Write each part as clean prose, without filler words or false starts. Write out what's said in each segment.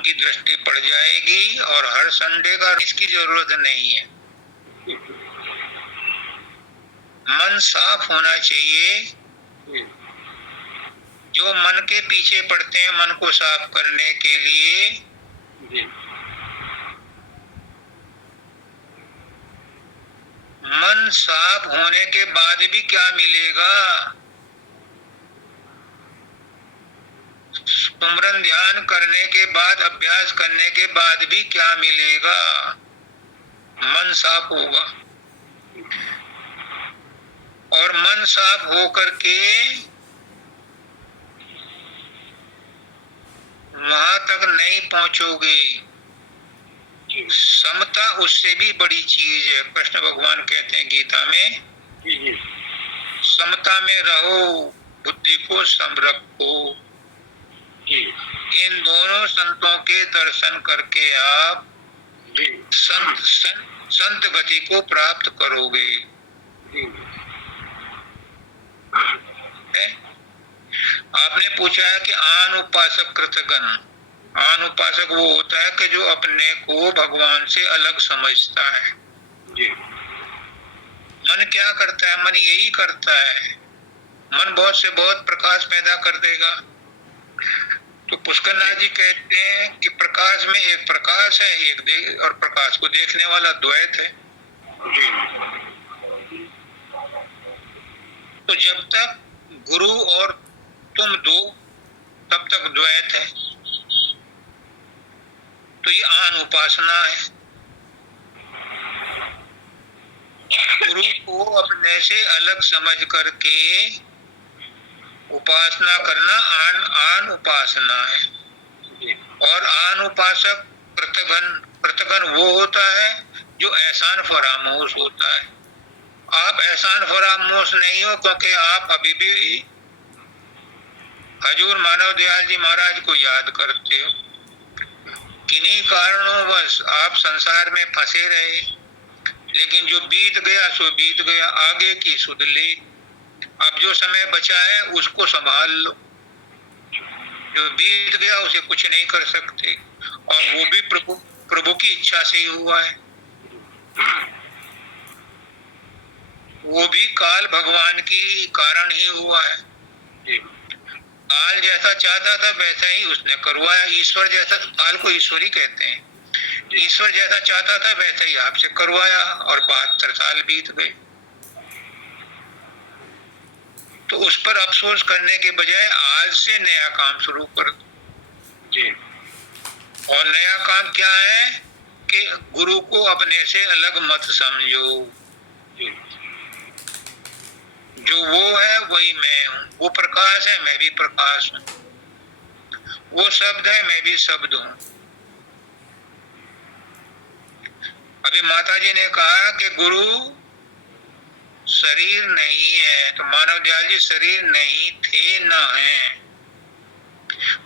उनकी दृष्टि पड़ जाएगी और हर संडे का इसकी जरूरत नहीं है। मन साफ होना चाहिए। जो मन के पीछे पड़ते हैं मन को साफ करने के लिए, मन साफ होने के बाद भी क्या मिलेगा? सुमरन ध्यान करने के बाद, अभ्यास करने के बाद भी क्या मिलेगा? मन साफ होगा। और मन साफ होकर के वहां तक नहीं पहुंचोगे। समता उससे भी बड़ी चीज है। कृष्ण भगवान कहते हैं गीता में, समता में रहो, बुद्धि को सम रखो। इन दोनों संतों के दर्शन करके आप संत गति को प्राप्त करोगे। आपने पूछा है कि आन उपासक कृतगन। आन उपासक वो होता है कि जो अपने को भगवान से अलग समझता है। मन क्या करता है? मन यही करता है। मन बहुत से बहुत प्रकाश पैदा कर देगा। तो पुष्करनाथ जी कहते हैं कि प्रकाश में एक प्रकाश है, एक और प्रकाश को देखने वाला द्वैत है। तो जब तक गुरु और तुम दो, तब तक द्वैत है। तो ये आन उपासना है। गुरु को अपने से अलग समझ करके उपासना करना आन उपासना है। और आन उपासक कृतघ्न वो होता है जो एहसान फरामोश होता है। आप एहसान फरामोश नहीं हो, क्योंकि आप अभी भी हजूर मानव दयाल जी महाराज को याद करते हो। किन्हीं कारणों आप संसार में फंसे रहे, लेकिन जो बीत गया सो बीत गया, आगे की सुध ले। अब जो समय बचा है उसको संभाल लो। जो बीत गया उसे कुछ नहीं कर सकते, और वो भी प्रभु की इच्छा से ही हुआ है। वो भी काल भगवान की कारण ही हुआ है। काल जैसा चाहता था वैसा ही उसने करवाया। ईश्वर जैसा, काल को ईश्वरी कहते हैं, ईश्वर जैसा चाहता था वैसा ही आपसे करवाया, और 72 साल बीत गए। तो उस पर अफसोस करने के बजाय आज से नया काम शुरू कर दो जी। और नया काम क्या है कि गुरु को अपने से अलग मत समझो। जो वो है वही मैं हूँ। वो प्रकाश है, मैं भी प्रकाश हूँ। वो शब्द है, मैं भी शब्द हूँ। अभी माता जी ने कहा कि गुरु शरीर नहीं है, तो मानव दयाल जी शरीर नहीं थे, ना है।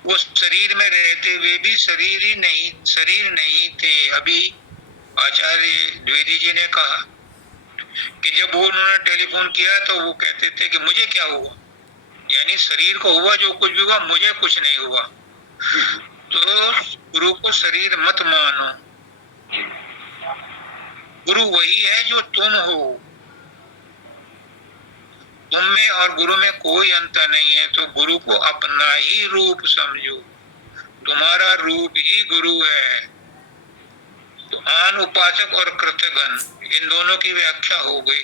वो शरीर में रहते हुए भी शरीर नहीं थे। अभी आचार्य द्विवेदी जी ने कहा कि जब वो उन्होंने टेलीफोन किया तो वो कहते थे कि मुझे क्या हुआ, यानी शरीर को हुआ जो कुछ भी हुआ, मुझे कुछ नहीं हुआ। तो गुरु को शरीर मत मानो। गुरु वही है जो तुम हो। तुम में और गुरु में कोई अंतर नहीं है। तो गुरु को अपना ही रूप समझो। तुम्हारा रूप ही गुरु है। तो आन उपासक और कृतघ्न, इन दोनों की व्याख्या हो गई।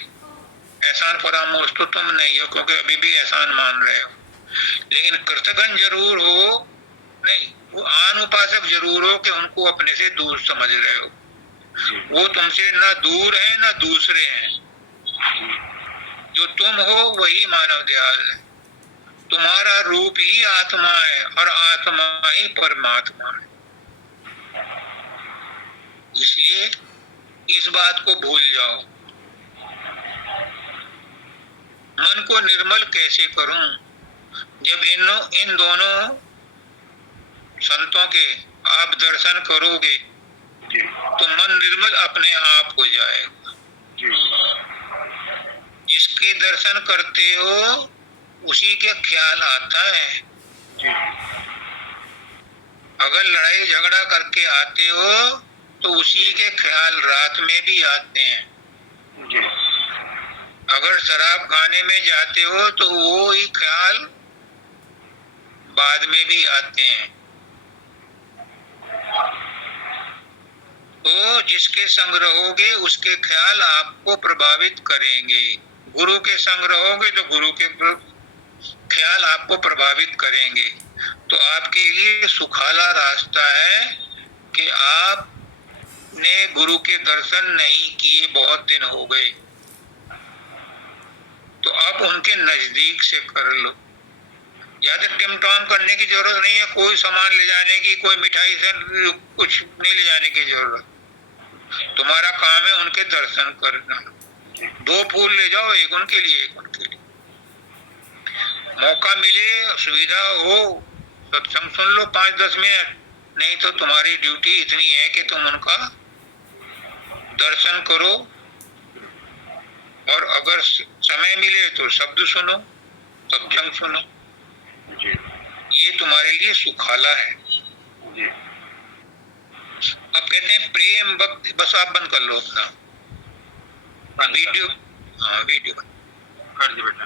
एहसान फरामोश तो तुम नहीं हो, क्योंकि अभी भी एहसान मान रहे हो। लेकिन कृतघ्न जरूर हो नहीं, वो आन उपासक जरूर हो कि उनको अपने से दूर समझ रहे हो। वो तुमसे ना दूर है ना दूसरे हैं। जो तुम हो वही मानव दयाल है। तुम्हारा रूप ही आत्मा है और आत्मा ही परमात्मा है। इसलिए इस बात को भूल जाओ। मन को निर्मल कैसे करूं? जब इन दोनों संतों के आप दर्शन करोगे तो मन निर्मल अपने आप हो जाएगा। जिसके दर्शन करते हो उसी के ख्याल आता है। अगर लड़ाई झगड़ा करके आते हो तो उसी के ख्याल रात में भी आते हैं। जी। अगर शराब खाने में जाते हो तो वो ही ख्याल बाद में भी आते हैं। तो जिसके संग रहोगे उसके ख्याल आपको प्रभावित करेंगे। गुरु के संग रहोगे तो गुरु के ख्याल आपको प्रभावित करेंगे। तो आपके लिए सुखाला रास्ता है कि आपने गुरु के दर्शन नहीं किए, बहुत दिन हो गए, तो अब उनके नजदीक से कर लो। ज्यादा टिमटाम करने की जरूरत नहीं है, कोई सामान ले जाने की, कोई मिठाई से कुछ नहीं ले जाने की जरूरत। तुम्हारा काम है उनके दर्शन करना। 2 फूल ले जाओ, एक उनके लिए एक उनके लिए। मौका मिले, सुविधा हो, सत्संग सुन लो 5-10 मिनट, नहीं तो तुम्हारी ड्यूटी इतनी है कि तुम उनका दर्शन करो। और अगर समय मिले तो शब्द सुनो, सत्संग सुनो। जी। ये तुम्हारे लिए सुखाला है। जी। अब कहते हैं प्रेम भक्ति, बस आप बंद कर लो अपना वीडियो। हाँ वीडियो कर दी बेटा।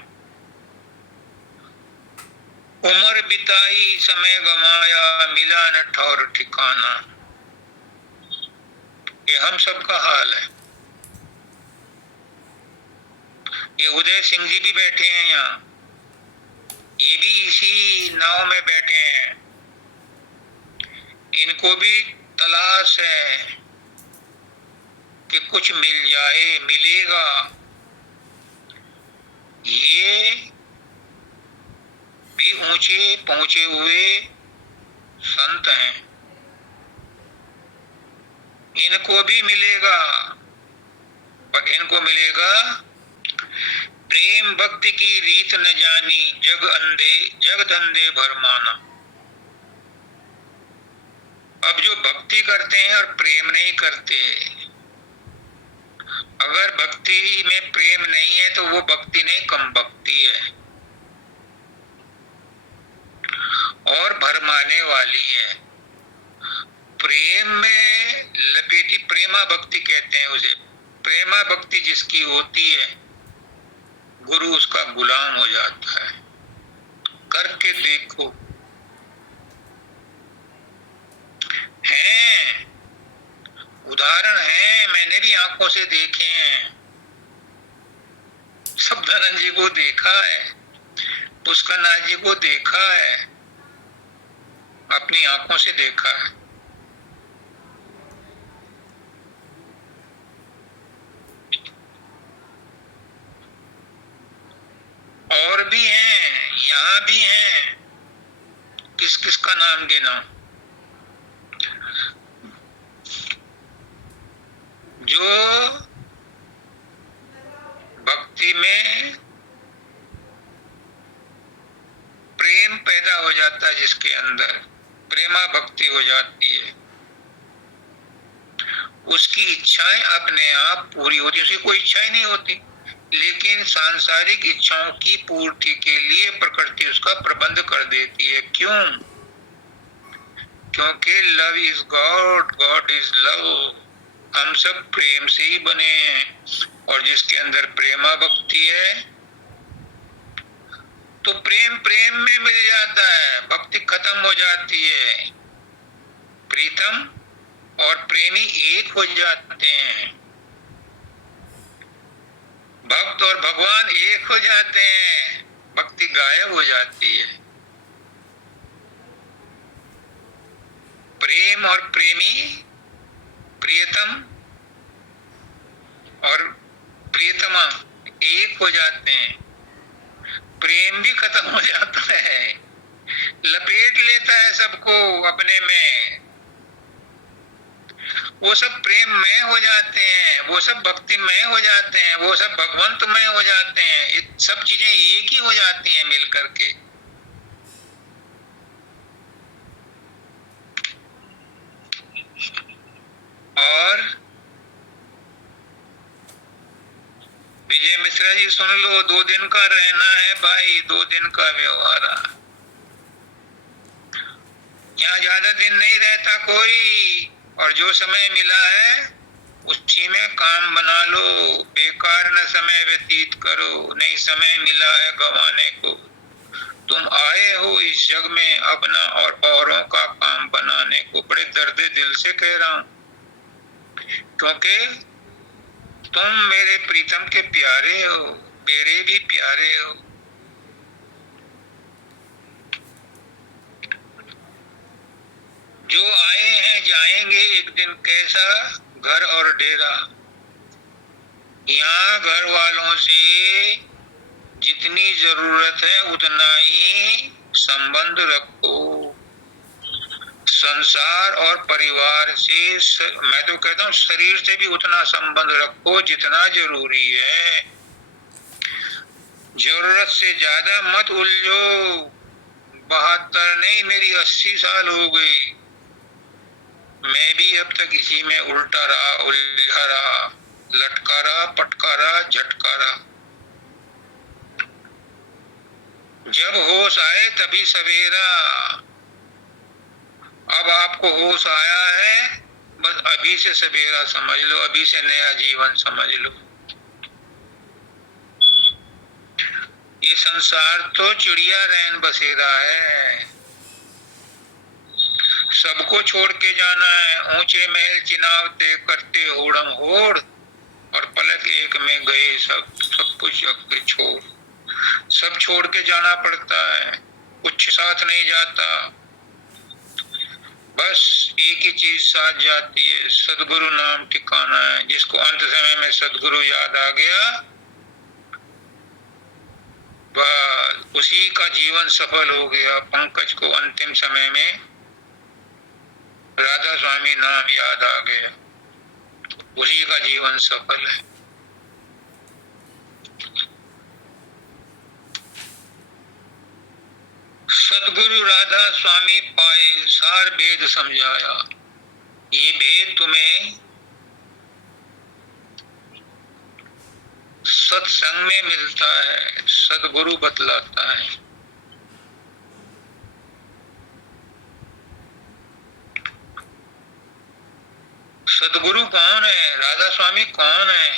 उम्र बिताई समय गमाया, मिला न ठौर ठिकाना। ये हम सबका हाल है। ये उदय सिंह जी भी बैठे हैं यहाँ, ये भी इसी नाव में बैठे हैं। इनको भी तलाश है कि कुछ मिल जाए, मिलेगा। ये भी ऊंचे पहुंचे हुए संत हैं, इनको भी मिलेगा, पर इनको मिलेगा प्रेम भक्ति की रीत न जानी, जग धंधे भर माना। अब जो भक्ति करते हैं और प्रेम नहीं करते, अगर भक्ति में प्रेम नहीं है तो वो भक्ति नहीं, कम भक्ति है और भरमाने वाली है। प्रेम में लपेटी, प्रेमा भक्ति कहते हैं उसे। प्रेमा भक्ति जिसकी होती है, गुरु उसका गुलाम हो जाता है। करके देखो, हैं उदाहरण हैं, मैंने भी आंखों से देखे हैं। शब्दानंद जी को देखा है, पुष्करनाथ जी को देखा है, अपनी आंखों से देखा है। और भी हैं, यहाँ भी हैं, किस किस का नाम गिना। जो भक्ति में प्रेम पैदा हो जाता है, जिसके अंदर प्रेमा भक्ति हो जाती है, उसकी इच्छाएं अपने आप पूरी होती है। उसकी कोई इच्छाएं नहीं होती, लेकिन सांसारिक इच्छाओं की पूर्ति के लिए प्रकृति उसका प्रबंध कर देती है। क्यों? क्योंकि love is God, God is love. हम सब प्रेम से ही बने हैं, और जिसके अंदर प्रेमा भक्ति है तो प्रेम प्रेम में मिल जाता है, भक्ति खत्म हो जाती है। प्रीतम और प्रेमी एक हो जाते हैं, भक्त और भगवान एक हो जाते हैं, भक्ति गायब हो जाती है। प्रेम और प्रेमी, प्रियतम और प्रियतमा एक हो जाते हैं, प्रेम भी खत्म हो जाता है, लपेट लेता है सबको अपने में। वो सब प्रेम में हो जाते हैं, वो सब भक्ति में हो जाते हैं, वो सब भगवंत में हो जाते हैं। ये सब चीजें एक ही हो जाती हैं मिल करके। और विजय मिश्रा जी सुन लो, 2 दिन का रहना है भाई, 2 दिन का व्यवहार। यहाँ ज्यादा दिन नहीं रहता कोई, और जो समय मिला है उसी में काम बना लो। बेकार न समय व्यतीत करो, नहीं समय मिला है गंवाने को। तुम आए हो इस जग में अपना और औरों का काम बनाने को। बड़े दर्द दिल से कह रहा हूं, क्योंकि तुम मेरे प्रीतम के प्यारे हो, मेरे भी प्यारे हो। जो आए हैं जाएंगे एक दिन, कैसा घर और डेरा। यहाँ घर वालों से जितनी जरूरत है उतना ही संबंध रखो। संसार और परिवार से, मैं तो कहता हूँ शरीर से भी उतना संबंध रखो जितना जरूरी है। जरूरत से ज्यादा मत उलझो। 72 नहीं, मेरी 80 साल हो गई, मैं भी अब तक इसी में उल्टा रहा, उलझा रहा, लटका रहा, पटका रहा, झटका रहा। जब होश आए तभी सवेरा। अब आपको होश आया है, बस अभी से सवेरा समझ लो, अभी से नया जीवन समझ लो। ये संसार तो चिड़िया रैन बसेरा है। सबको छोड़ के जाना है। ऊंचे महल चिनाव ते करते होड़म होड़, और पलक एक में गए सब, सब कुछ अपने छोड़। सब छोड़ के जाना पड़ता है, कुछ साथ नहीं जाता। बस एक ही चीज साथ जाती है, सदगुरु नाम ठिकाना है। जिसको अंत समय में सदगुरु याद आ गया, बस उसी का जीवन सफल हो गया। पंकज को अंतिम समय में राधा स्वामी नाम याद आ गया, उसी का जीवन सफल है। सदगुरु राधा स्वामी पाए, सार भेद समझाया। ये भेद तुम्हें सत्संग में मिलता है, सदगुरु बतलाता है। सदगुरु कौन है, राधा स्वामी कौन है?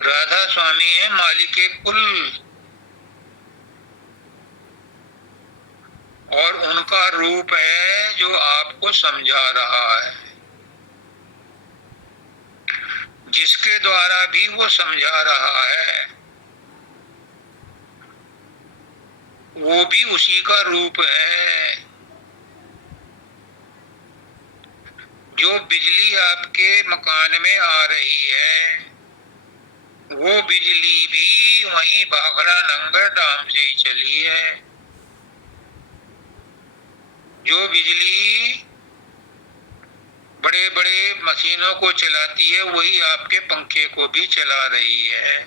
राधा स्वामी है मालिके कुल, और उनका रूप है जो आपको समझा रहा है, जिसके द्वारा भी वो समझा रहा है, वो भी उसी का रूप है। जो बिजली आपके मकान में आ रही है, वो बिजली भी वहीं भाखड़ा नंगर डाम से ही चली है। जो बिजली बड़े बड़े मशीनों को चलाती है, वही आपके पंखे को भी चला रही है।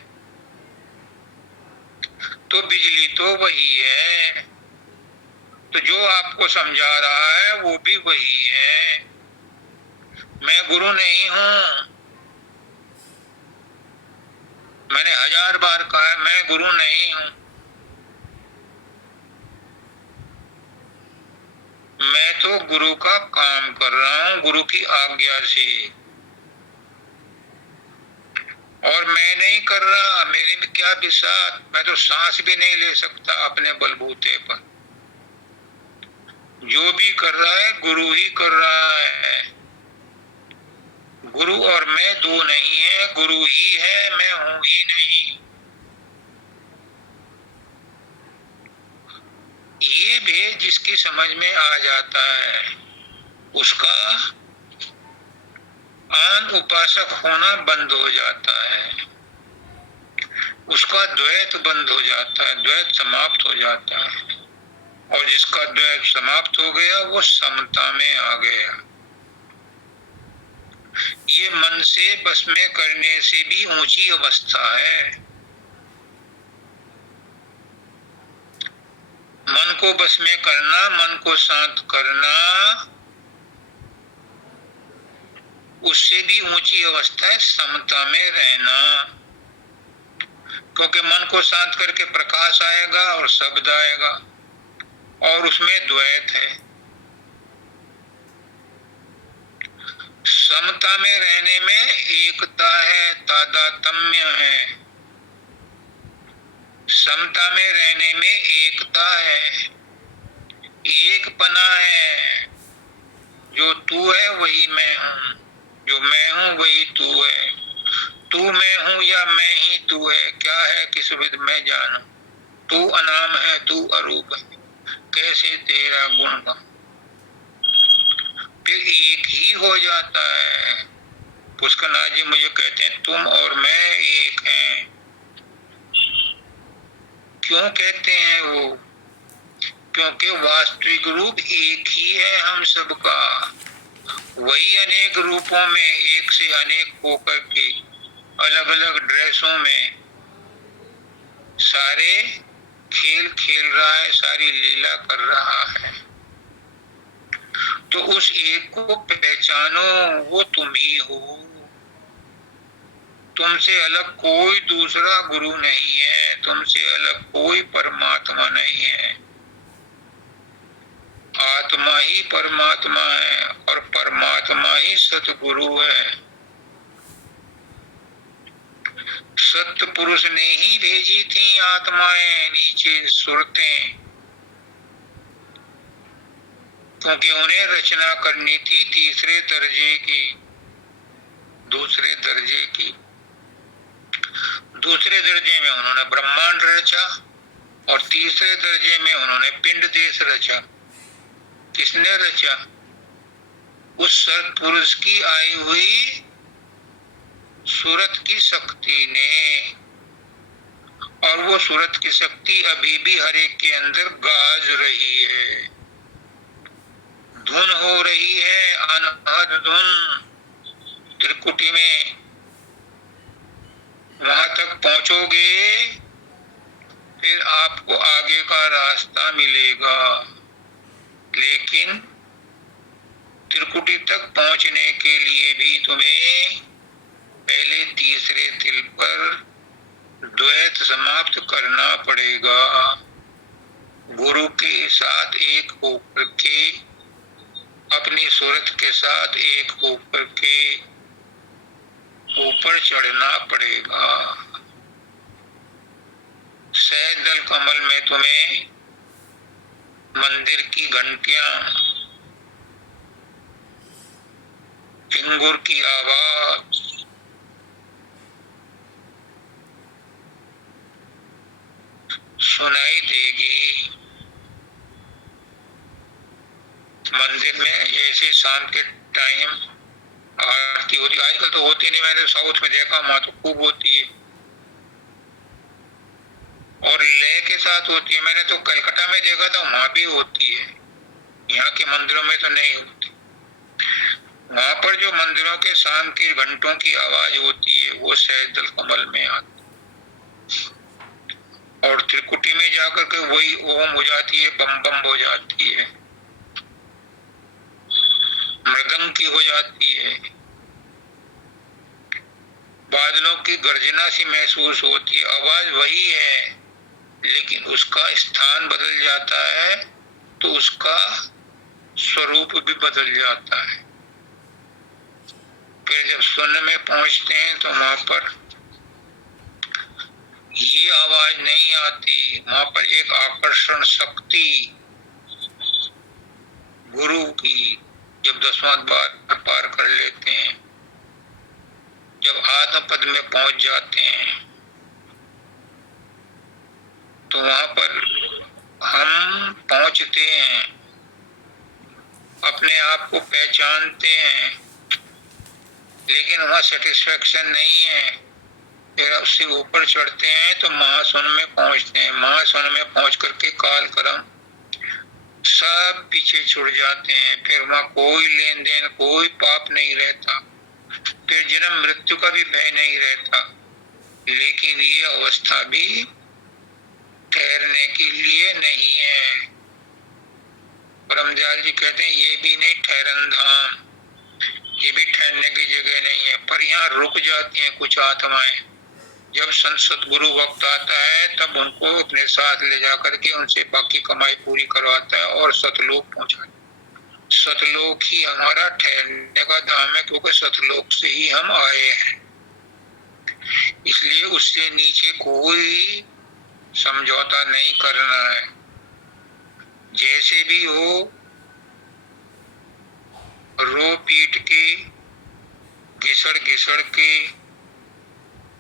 तो बिजली तो वही है। तो जो आपको समझा रहा है वो भी वही है। मैं गुरु नहीं हूं, मैंने 1000 बार कहा है, मैं गुरु नहीं हूं। मैं तो गुरु का काम कर रहा हूं, गुरु की आज्ञा से। और मैं नहीं कर रहा, मेरे में क्या विश्वास, मैं तो सांस भी नहीं ले सकता अपने बलबूते पर। जो भी कर रहा है गुरु ही कर रहा है। गुरु और मैं दो नहीं है, गुरु ही है, मैं हूं ही नहीं। ये भेद जिसकी समझ में आ जाता है, उसका आन उपासक होना बंद हो जाता है, उसका द्वैत बंद हो जाता है, द्वैत समाप्त हो जाता है। और जिसका द्वैत समाप्त हो गया वो समता में आ गया। ये मन से बस में करने से भी ऊंची अवस्था है। मन को बस में करना, मन को शांत करना, उससे भी ऊंची अवस्था है समता में रहना। क्योंकि मन को शांत करके प्रकाश आएगा और शब्द आएगा। और उसमें द्वैत है। समता में रहने में एकता है, तादात्म्य है। समता में रहने में एकता है, एकपना है। जो तू है वही मैं हूँ, जो मैं हूँ वही तू है। तू मैं हूँ या मैं ही तू है, क्या है किस विध में जानूं। तू अनाम है, तू अरूप है, कैसे तेरा गुण गाऊं। फिर एक ही हो जाता है। पुष्करनाथ जी मुझे कहते हैं तुम और मैं एक हैं। क्यों कहते हैं वो? क्योंकि वास्तविक रूप एक ही है हम सबका। वही अनेक रूपों में एक से अनेक होकर के अलग अलग ड्रेसों में सारे खेल खेल रहा है, सारी लीला कर रहा है। तो उस एक को पहचानो, वो तुम ही हो। तुमसे अलग कोई दूसरा गुरु नहीं है, तुमसे अलग कोई परमात्मा नहीं है। आत्मा ही परमात्मा है और परमात्मा ही सतगुरु है। सत्य पुरुष ने ही भेजी थी आत्माएं नीचे सुरतें, क्योंकि उन्हें रचना करनी थी तीसरे दर्जे की, दूसरे दर्जे की। दूसरे दर्जे में उन्होंने ब्रह्मांड रचा और तीसरे दर्जे में उन्होंने पिंड देश रचा। किसने रचा? उस सत्पुरुष की आई हुई सूरत की शक्ति ने। और वो सूरत की शक्ति अभी भी हर एक के अंदर गाज रही है, धुन हो रही है, अनहद धुन। त्रिकुटी में वहां तक पहुंचोगे फिर आपको आगे का रास्ता मिलेगा। लेकिन त्रिकुटी तक पहुंचने के लिए भी तुम्हें पहले तीसरे तिल पर द्वैत समाप्त करना पड़ेगा। गुरु के साथ एक होकर के, अपनी सूरत के साथ एक होकर के ऊपर चढ़ना पड़ेगा। सहजल कमल में तुम्हें मंदिर की घंटियां, चिंगुर की आवाज, सुनाई देगी। मंदिर में जैसे शाम के टाइम आरती होती, आजकल तो होती नहीं, मैंने साउथ में देखा वहां तो खूब होती है और लय के साथ होती है। मैंने तो कलकत्ता में देखा था, वहां भी होती है, यहाँ के मंदिरों में तो नहीं होती। वहां पर जो मंदिरों के शाम के घंटों की आवाज होती है वो सहजल कमल में आती, और त्रिकुटी में जाकर के वही ओम हो जाती है, बम बम हो जाती है, मृदंग की हो जाती है, बादलों की गर्जना सी महसूस होती है। आवाज वही है लेकिन उसका स्थान बदल जाता है तो उसका स्वरूप भी बदल जाता है। फिर जब शून्य में पहुंचते हैं तो वहां पर ये आवाज नहीं आती, वहां पर एक आकर्षण शक्ति गुरु की, जब 10वां द्वार पार कर लेते हैं, जब आत्म पद में पहुंच जाते हैं तो वहां पर हम पहुंचते हैं, अपने आप को पहचानते हैं, लेकिन वहां सेटिस्फेक्शन नहीं है। फिर उससे ऊपर चढ़ते हैं तो महाशून्य में पहुंचते हैं। महाशून्य में पहुंच करके काल कर्म सब पीछे छुड़ जाते हैं। फिर वहां कोई लेन देन, कोई पाप नहीं रहता, फिर जन्म मृत्यु का भी भय नहीं रहता। लेकिन ये अवस्था भी ठहरने के लिए नहीं है। ब्रह्मदयाल जी कहते हैं ये भी नहीं ठहरन धाम, ये भी ठहरने की जगह नहीं है। पर यहाँ रुक जाती हैं कुछ आत्माएं, जब संत सतगुरु वक्त आता है तब उनको अपने साथ ले जाकर के उनसे बाकी कमाई पूरी करवाता है और सतलोक पहुंचाता है। सतलोक ही हमारा ठहरने का धाम है, क्योंकि सतलोक से ही हम आए हैं। इसलिए उससे नीचे कोई समझौता नहीं करना है। जैसे भी हो, रो पीट के, घिसड़ घिसड़ के,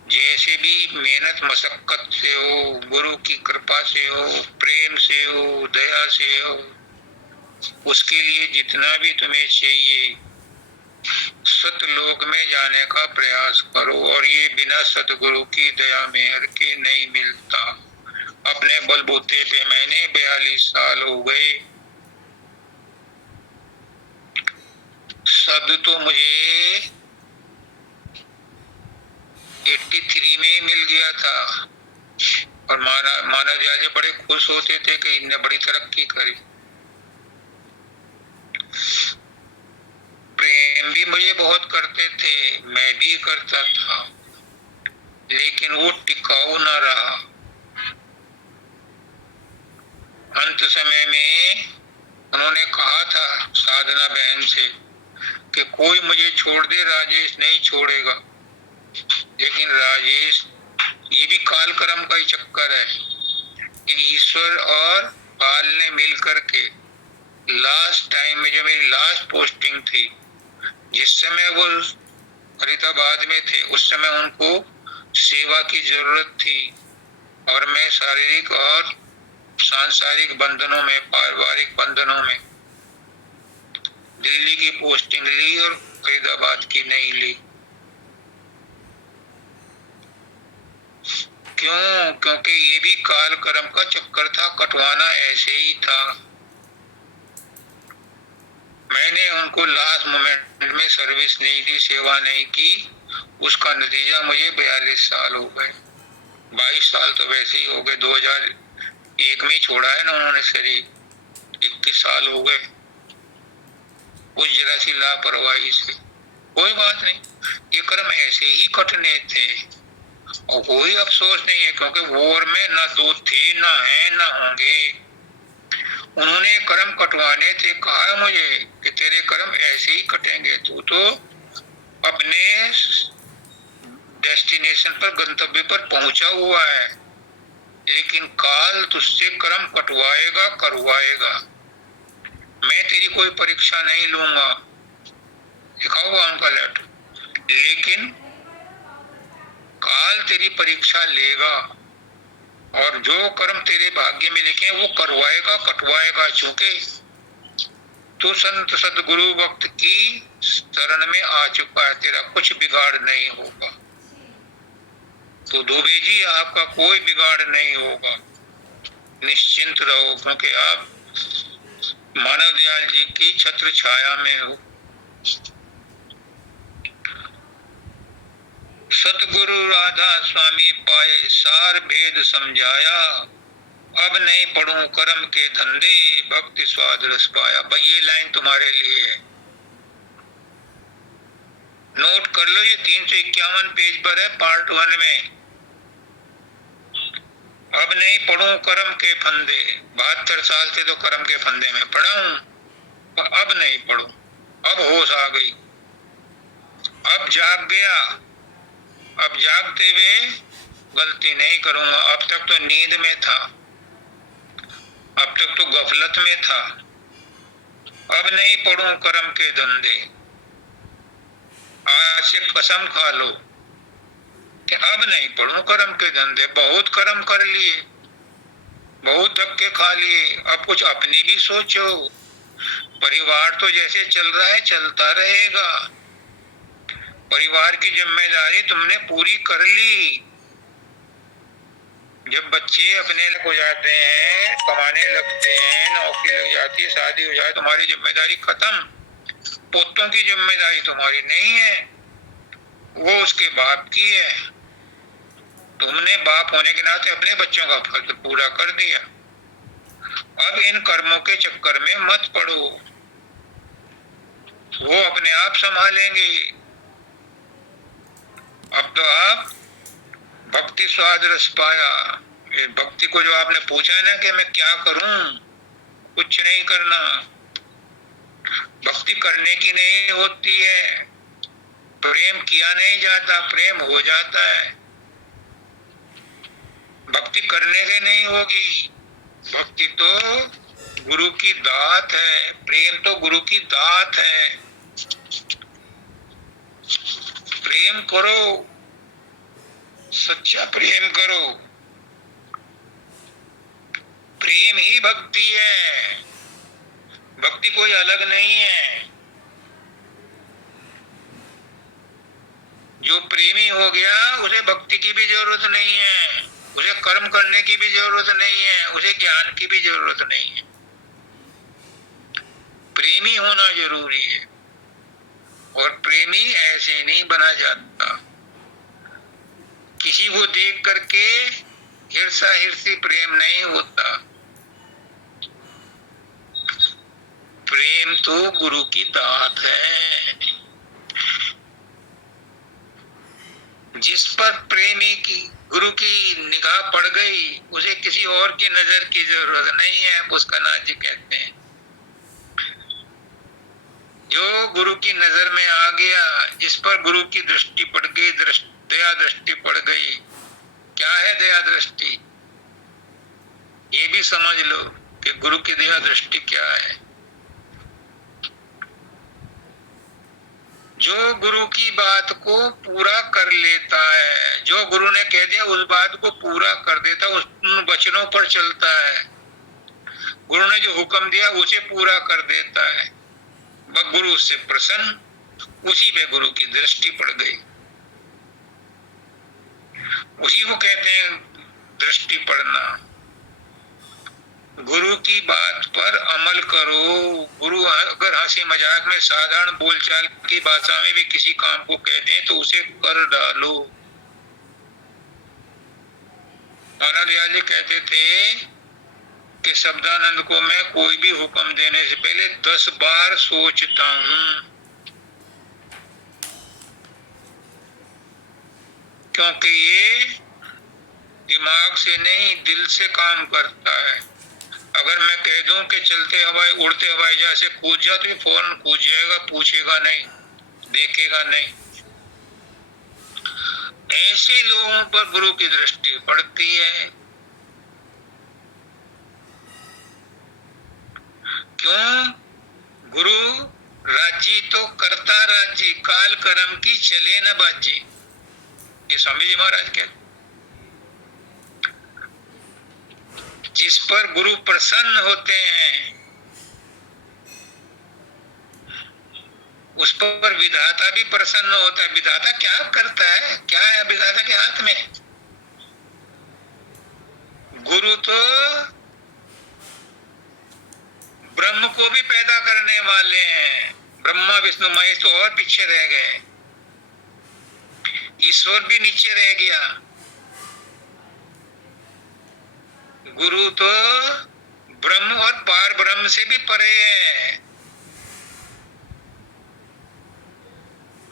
जैसे भी मेहनत मशक्कत से हो, गुरु की कृपा से हो, प्रेम से हो, दया से हो, उसके लिए जितना भी तुम्हें चाहिए सतलोक में जाने का प्रयास करो। और ये बिना सतगुरु की दया मेहर के नहीं मिलता। अपने बलबूते पे मैंने 42 साल हो गए। शब्द तो मुझे 83 में ही मिल गया था और मानव जाति बड़े खुश होते थे कि इनने बड़ी तरक्की करी। प्रेम भी मुझे बहुत करते थे, मैं भी करता था, लेकिन वो टिकाऊ न रहा। अंत समय में उन्होंने कहा था साधना बहन से कि कोई मुझे छोड़ दे, राजेश नहीं छोड़ेगा। लेकिन राजेश, ये भी काल कर्म का ही चक्कर है कि ईश्वर और काल ने मिलकर के लास्ट टाइम में, जो मेरी लास्ट पोस्टिंग थी, जिस समय वो फरीदाबाद में थे, उस समय उनको सेवा की जरूरत थी और मैं शारीरिक और सांसारिक बंधनों में, पारिवारिक बंधनों में दिल्ली की पोस्टिंग ली और फरीदाबाद की नहीं ली। क्यों? क्योंकि ये भी काल कर्म का चक्कर था, कटवाना ऐसे ही था। मैंने उनको लास्ट मोमेंट में सर्विस नहीं दी, सेवा नहीं की, उसका नतीजा मुझे 42 साल हो गए। 22 साल तो वैसे ही हो गए, 2001 में छोड़ा है ना उन्होंने शरीर, 21 साल हो गए उस जरा सी लापरवाही से। कोई बात नहीं, ये कर्म ऐसे ही कटने थे और कोई अफसोस नहीं है, क्योंकि वॉर में ना दो थे, ना है, ना होंगे। उन्होंने कर्म कटवाने थे, कहा मुझे कि तेरे कर्म ऐसे ही कटेंगे, तू तो अपने डेस्टिनेशन पर, गंतव्य पर पहुंचा हुआ है, लेकिन काल तुझसे कर्म कटवाएगा, करवाएगा। मैं तेरी कोई परीक्षा नहीं लूंगा, लिखा हुआ उनका लेटर, लेकिन काल तेरी परीक्षा लेगा और जो कर्म तेरे भाग्य में लिखे वो करवाएगा, कटवाएगा। चूंकि तू संत सदगुरु वक्त की शरण में आ चुका है, तेरा कुछ बिगाड़ नहीं होगा। तो दुबे जी, आपका कोई बिगाड़ नहीं होगा, निश्चिंत रहो, क्योंकि आप मानव दयाल जी की छत्र छाया में हो। सतगुरु राधा स्वामी पाए, सार भेद समझाया, अब नहीं पढ़ूं कर्म के धंधे, भक्ति स्वाद रस पाया। भाई ये लाइन तुम्हारे लिए है, नोट कर लो, ये 351 पेज पर है, पार्ट 1 में। अब नहीं पढ़ूं कर्म के फंदे, 72 साल से तो कर्म के फंदे में पड़ा हूं, अब नहीं पढ़ूं, अब होश आ गई, अब जाग गया, अब जागते हुए गलती नहीं करूंगा। अब तक तो नींद में था, अब तक तो गफलत में था, अब नहीं पढ़ूं कर्म के धंधे। आज से कसम खा लो कि अब नहीं पढ़ूं कर्म के धंधे। बहुत कर्म कर लिए, बहुत धक्के खा लिए, अब कुछ अपनी भी सोचो। परिवार तो जैसे चल रहा है चलता रहेगा, परिवार की जिम्मेदारी तुमने पूरी कर ली। जब बच्चे अपने हो जाते हैं, कमाने लगते हैं, नौकरी लग जाती है, शादी हो जाए, तुम्हारी जिम्मेदारी खत्म। पोतों की जिम्मेदारी तुम्हारी नहीं है, वो उसके बाप की है। तुमने बाप होने के नाते अपने बच्चों का फर्ज पूरा कर दिया। अब इन कर्मों के चक्कर में मत पड़ो, वो अपने आप संभालेंगे। अब तो आप भक्ति स्वाद रस पाया। ये भक्ति को जो आपने पूछा है ना कि मैं क्या करूं, कुछ नहीं करना। भक्ति करने की नहीं होती है, प्रेम किया नहीं जाता, प्रेम हो जाता है। भक्ति करने से नहीं होगी, भक्ति तो गुरु की दात है, प्रेम तो गुरु की दात है। प्रेम करो, सच्चा प्रेम करो, प्रेम ही भक्ति है, भक्ति कोई अलग नहीं है। जो प्रेमी हो गया उसे भक्ति की भी जरूरत नहीं है, उसे कर्म करने की भी जरूरत नहीं है, उसे ज्ञान की भी जरूरत नहीं है। प्रेमी होना जरूरी है, और प्रेमी ऐसे नहीं बना जाता। किसी को देख करके ईर्षा ईर्षी प्रेम नहीं होता। प्रेम तो गुरु की दात है। जिस पर प्रेमी की गुरु की निगाह पड़ गई, उसे किसी और की नजर की जरूरत नहीं है, उसका नाथ जी कहते हैं। जो गुरु की नजर में आ गया, जिस पर गुरु की दृष्टि पड़ गई, दया दृष्टि पड़ गई। क्या है दया दृष्टि, ये भी समझ लो कि गुरु की दया दृष्टि क्या है। जो गुरु की बात को पूरा कर लेता है, जो गुरु ने कह दिया उस बात को पूरा कर देता, उन वचनों पर चलता है। गुरु ने जो हुक्म दिया उसे पूरा कर देता है, वह गुरु उससे प्रसन्न, उसी में गुरु की दृष्टि पड़ गई। उसी को कहते हैं दृष्टि पड़ना। गुरु की बात पर अमल करो। गुरु अगर हंसी मजाक में साधारण बोलचाल की भाषा में भी किसी काम को कह दें तो उसे कर डालो। महाराज दयाल जी कहते थे कि शब्दानंद को मैं कोई भी हुक्म देने से पहले 10 बार सोचता हूं, क्योंकि ये दिमाग से नहीं दिल से काम करता है। अगर मैं कह दूं कि चलते हवाई उड़ते हवाई जहाज से कूद जा तो ये फौरन कूद जाएगा, पूछेगा नहीं, देखेगा नहीं। ऐसे लोगों पर गुरु की दृष्टि पड़ती है। क्यों? गुरु राज्य तो करता राज्य, काल कर्म की चले न बाजी, ये स्वामी जी महाराज कहते। जिस पर गुरु प्रसन्न होते हैं उस पर विधाता भी प्रसन्न होता है। विधाता क्या करता है, क्या है विधाता के हाथ में? गुरु तो ब्रह्म को भी पैदा करने वाले हैं। ब्रह्मा विष्णु महेश तो और पीछे रह गए, ईश्वर भी नीचे रह गया। गुरु तो ब्रह्म और पार ब्रह्म से भी परे है,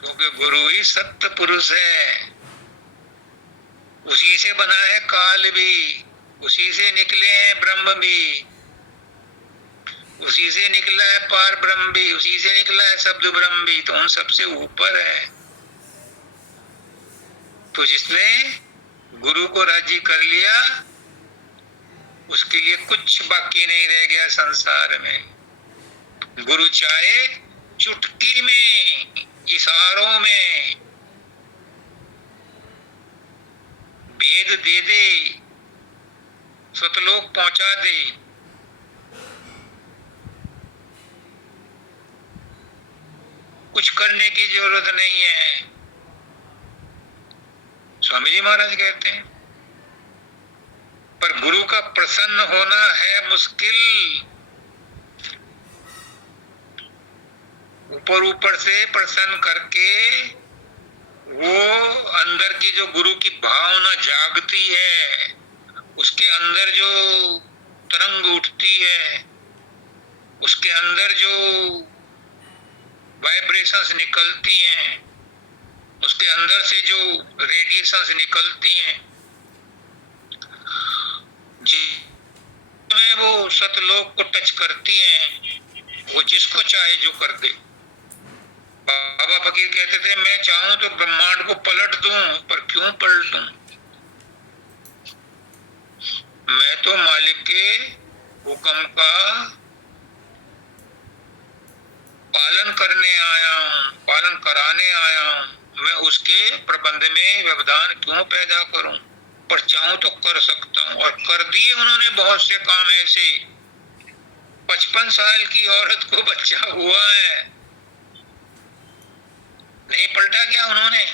क्योंकि गुरु ही सत्य पुरुष है। उसी से बना है काल भी, उसी से निकले हैं ब्रह्म भी, उसी से निकला है पार ब्रह्म भी, उसी से निकला है शब्द ब्रह्म भी, तो उन सबसे ऊपर है। तो जिसने गुरु को राजी कर लिया उसके लिए कुछ बाकी नहीं रह गया संसार में। गुरु चाहे चुटकी में, इशारों में वेद दे दे, सतलोक पहुंचा दे, कुछ करने की जरूरत नहीं है। स्वामी जी महाराज कहते हैं पर गुरु का प्रसन्न होना है मुश्किल। ऊपर ऊपर से प्रसन्न करके वो अंदर की जो गुरु की भावना जागती है, उसके अंदर जो तरंग उठती है, उसके अंदर जो वाइब्रेशंस निकलती हैं, उसके अंदर से जो रेडिएशंस निकलती हैं, जिसमें वो सतलोक को टच करती हैं, वो जिसको चाहे जो कर दे। बाबा फकीर कहते थे, मैं चाहूं तो ब्रह्मांड को पलट दूं, पर क्यों पलटूं? मैं तो मालिक के हुक्म का पालन करने आया हूं, पालन कराने आया हूं। मैं उसके प्रबंध में व्यवधान क्यों पैदा करूं? पर चाहूं तो कर सकता हूं, और कर दिए उन्होंने बहुत से काम ऐसे। 55 साल की औरत को बच्चा हुआ है, नहीं पलटा क्या उन्होंने?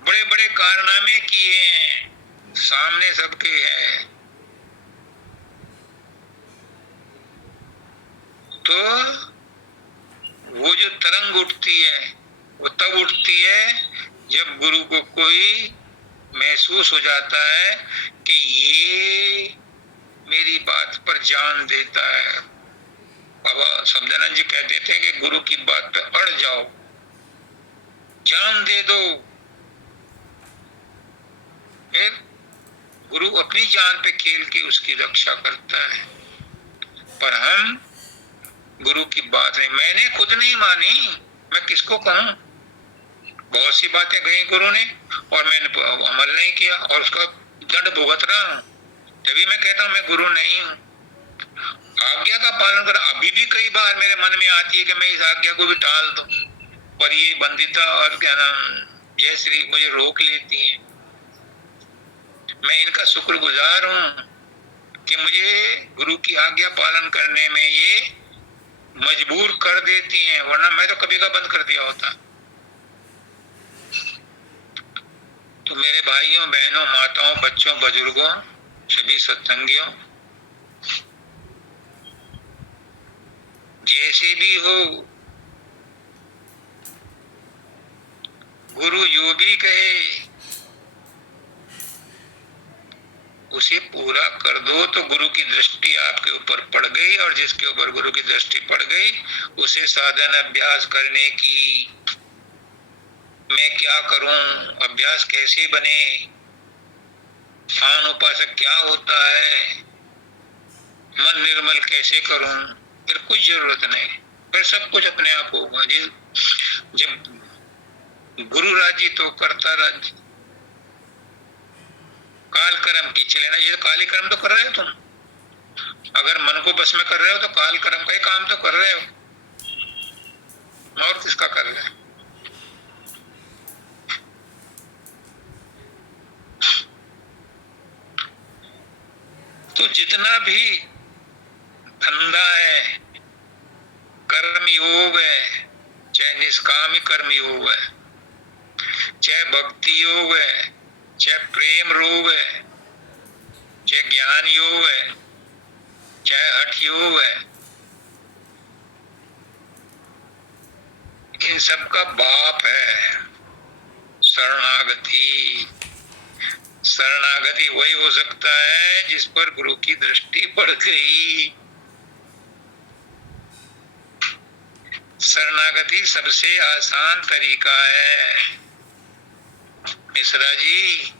बड़े बड़े कारनामे किए हैं, सामने सबके हैं। तो वो जो तरंग उठती है, वो तब उठती है जब गुरु को कोई महसूस हो जाता है कि ये मेरी बात पर जान देता है। बाबा शब्दानंद जी कहते थे कि गुरु की बात पे अड़ जाओ, जान दे दो। फिर गुरु अपनी जान पे खेल के उसकी रक्षा करता है। पर हम गुरु की बात नहीं, मैंने खुद नहीं मानी, मैं किसको कहूं? बहुत सी बातें कही गुरु ने और मैंने अमल नहीं किया, और उसका दंड भुगत रहा हूं। तभी मैं कहता हूं मैं गुरु नहीं हूं। आज्ञा का पालन कर। अभी भी कई बार मेरे मन में आती है कि मैं इस आज्ञा को भी टाल दूं, पर ये बंदिता और क्या नाम जय श्री मुझे रोक लेती है। मैं इनका शुक्रगुजार हूं कि मुझे गुरु की आज्ञा पालन करने में ये मजबूर कर देती हैं, वरना मैं तो कभी का बंद कर दिया होता। तो मेरे भाइयों बहनों माताओं बच्चों बुजुर्गों सभी सत्संगियों, जैसे भी हो गुरु जो भी कहे उसे पूरा कर दो, तो गुरु की दृष्टि आपके ऊपर पड़ गई, और जिसके ऊपर गुरु की दृष्टि पड़ गई उसे साधन अभ्यास करने की, मैं क्या करूं, अभ्यास कैसे बने, ध्यान उपासक क्या होता है, मन निर्मल कैसे करूं, फिर कुछ जरूरत नहीं, फिर सब कुछ अपने आप होगा। जब गुरु राजी तो करता राजी। काल कर्म की चले ना, ये काली कर्म तो कर रहे हो तुम। अगर मन को बस में कर रहे हो तो काल कर्म का ही काम तो कर रहे हो, और किसका कर रहे हो? तो जितना भी धंधा है, कर्म योग है, चाहे निष्काम कर्म योग है, चाहे भक्ति योग है, चाहे प्रेम योग है, चाहे ज्ञान योग है, चाहे हठ योग है, इन सब का बाप है शरणागति। शरणागति वही हो सकता है जिस पर गुरु की दृष्टि पड़ गई। शरणागति सबसे आसान तरीका है मिश्रा जी,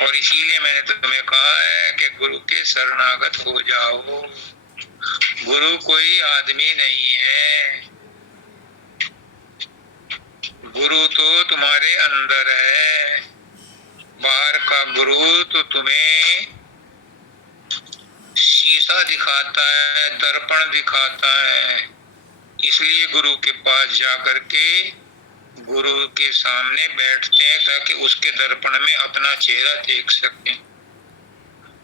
और इसीलिए मैंने तुम्हें कहा है कि गुरु के शरणागत हो जाओ। गुरु कोई आदमी नहीं है, गुरु तो तुम्हारे अंदर है। बाहर का गुरु तो तुम्हें शीशा दिखाता है, दर्पण दिखाता है। इसलिए गुरु के पास जाकर के गुरु के सामने बैठते हैं ताकि उसके दर्पण में अपना चेहरा देख सकें,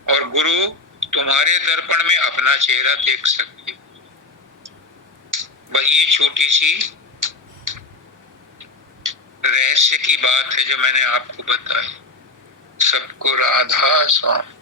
और गुरु तुम्हारे दर्पण में अपना चेहरा देख सके। बस ये छोटी सी रहस्य की बात है जो मैंने आपको बताई। सबको राधा स्वामी।